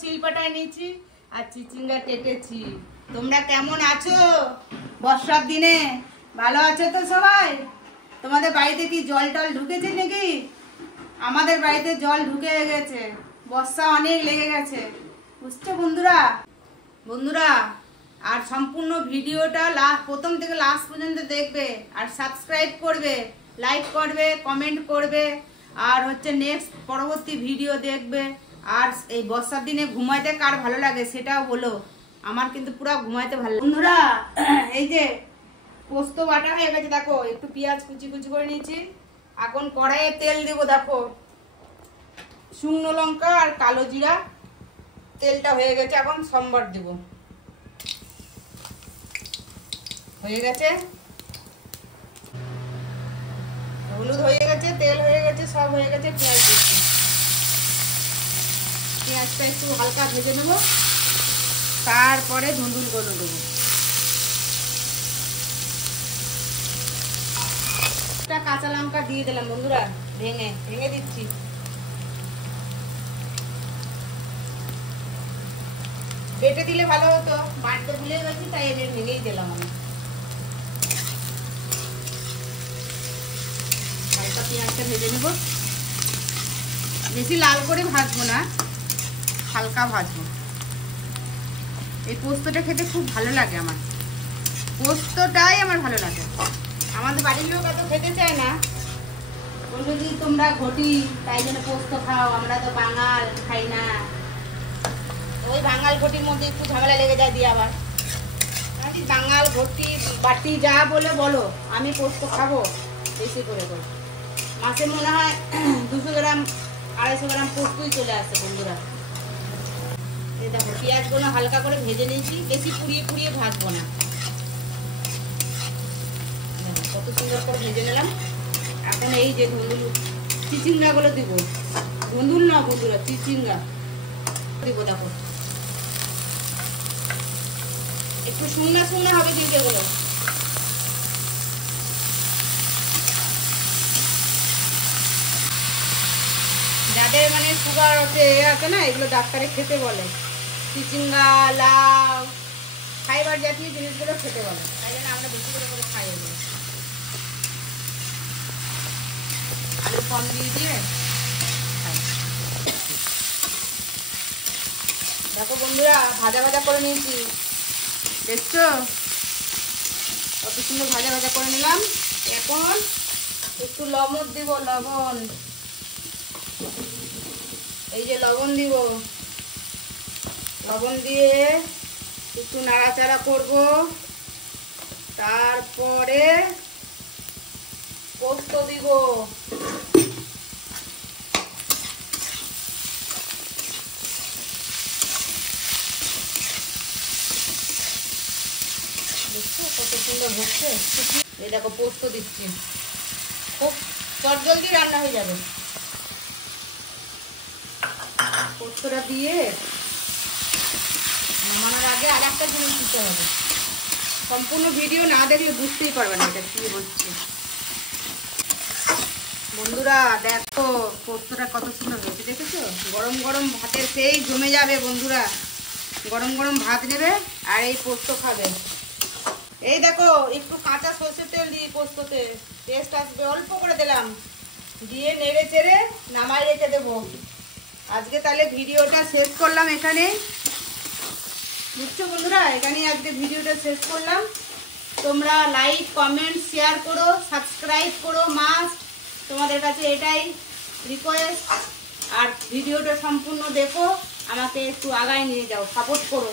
শিলপাটায় নিয়েছি আর চিচিঙ্গা কেটেছি। তোমরা কেমন আছো বর্ষার দিনে? ভালো আছো তো সবাই? তোমাদের বাড়িতে কি জল টল ঢুকেছে নাকি? আমাদের বাড়িতে জল ঢুকে গেছে, বর্ষা অনেক লেগে গেছে, বুঝছো বন্ধুরা? বন্ধুরা আর সম্পূর্ণ ভিডিওটা প্রথম থেকে লাস্ট পর্যন্ত দেখবে আর সাবস্ক্রাইব করবে, লাইক করবে, কমেন্ট করবে আর হচ্ছে নেক্সট পরবর্তী ভিডিও দেখবে। আর এই বর্ষার দিনে ঘুমাইতে কার ভালো লাগে সেটাও বলো। আমার কিন্তু পুরো ঘুমাইতে ভালো লাগে। বন্ধুরা এই যে পোস্ত বাটা হয়ে গেছে, দেখো একটু পেঁয়াজ কুচি কুচি করে নিয়েছি। এখন কড়াইয়ে তেল দেবো, দেখো শুকনো লঙ্কা আর কালো জিরা, তেলটা হয়ে গেছে। এখন সম্বার দেব, হয়ে গেছে। হলুদ হয়ে গেছে, তেল হয়ে গেছে, সব হয়ে গেছে। পেঁয়াজ দিচ্ছি, পেঁয়াজটা একটু হালকা ভেজে নেবো, তারপরে ধুন্দুলগুলো দেবো। একটা কাঁচা লঙ্কা দিয়ে দিলাম বন্ধুরা, ভেঙে ভেঙে দিচ্ছি। বেটে দিলে ভালো হতো, বাটতে ভুলে গেছি তাই এদের ভেঙেই দিলাম আমি। হালকা পেঁয়াজটা ভেজে নেব, বেশি লাল করে ভাজবো না, হালকা ভাজবো। এই পোস্তটা খেতে খুব ভালো লাগে আমার, পোস্তটাই আমার ভালো লাগে। আমাদের বাড়ির লোক এত খেতে চায় না, বলবে যে তোমরা ঘটি তাই জন্য পোস্ত খাও, আমরা তো বাঙাল খাই না। ওই বাঙাল ঘটির মধ্যে একটু ঝামেলা লেগে যায় দিয়ে আবার। বাঙাল ঘটি বাটি যা বলে বলো, আমি পোস্ত খাবো বেশি করে করে। মাসে মনে হয় 200 গ্রাম 250 গ্রাম পোস্তই চলে আসছে বন্ধুরা। এই দেখো পেঁয়াজগুলো হালকা করে ভেজে নিয়েছি, বেশি পুড়িয়ে পুড়িয়ে ভাজবো না। কত সুন্দর করে ভেজে নিলাম। এখন এই যে ধুন্দুল চিচিঙ্গাগুলো দিব, ধুন্দুল না বন্ধুরা, চিচিঙ্গা দিব। দেখো একটু শুকনা শুকনা হবে চিচিঙ্গাগুলো। যাদের মানে সুগার আছে না, এগুলো ডাক্তারে খেতে বলে। চিচিঙ্গা, লাউ, ফাইবার জাতীয় জিনিসগুলো খেতে বলে, তাই জন্য আমরা বেশি করে করে খাই। এগুলো আলু কম দিয়ে দিয়ে দেখো বন্ধুরা ভাজা ভাজা করে নিয়েছি, দেখছো কত সুন্দর ভাজা ভাজা করে নিলাম। এখন একটু লবণ দিব, লবণ, এই যে লবণ দিব। লবণ দিয়ে একটু নাড়াচাড়া করব, তারপরে পোস্ত দিব। দেখছো কত সুন্দর হচ্ছে। এই দেখো পোস্ত দিচ্ছি, খুব চটজলদি রান্না হয়ে যাবে। পোস্তটা দিয়ে নামানোর আগে আর একটা জিনিস দিতে হবে। সম্পূর্ণ ভিডিও না দেখলে বুঝতেই পারবে না এটা কি হচ্ছে। বন্ধুরা দেখো পোস্তটা কত সুন্দর হয়েছে, দেখেছো? গরম গরম ভাতের সেই জমে যাবে বন্ধুরা। গরম গরম ভাত নেবে আর এই পোস্ত খাবে। এই দেখো একটু কাঁচা সরষের তেল দিয়ে পোস্ততে টেস্ট আসবে, অল্প করে দিলাম, দিয়ে নেড়ে চেড়ে নামাই রেখে দেবো। আজকে তাহলে ভিডিওটা শেষ করলাম এখানে, বুঝছো বন্ধুরা? এখানেই আজকে ভিডিওটা শেষ করলাম। তোমরা লাইক কমেন্ট শেয়ার করো, সাবস্ক্রাইব করো, মাস্ট তোমাদের কাছে এটাই রিকোয়েস্ট। আর ভিডিওটা সম্পূর্ণ দেখো, আমাকে একটু আগায় নিয়ে যাও, সাপোর্ট করো।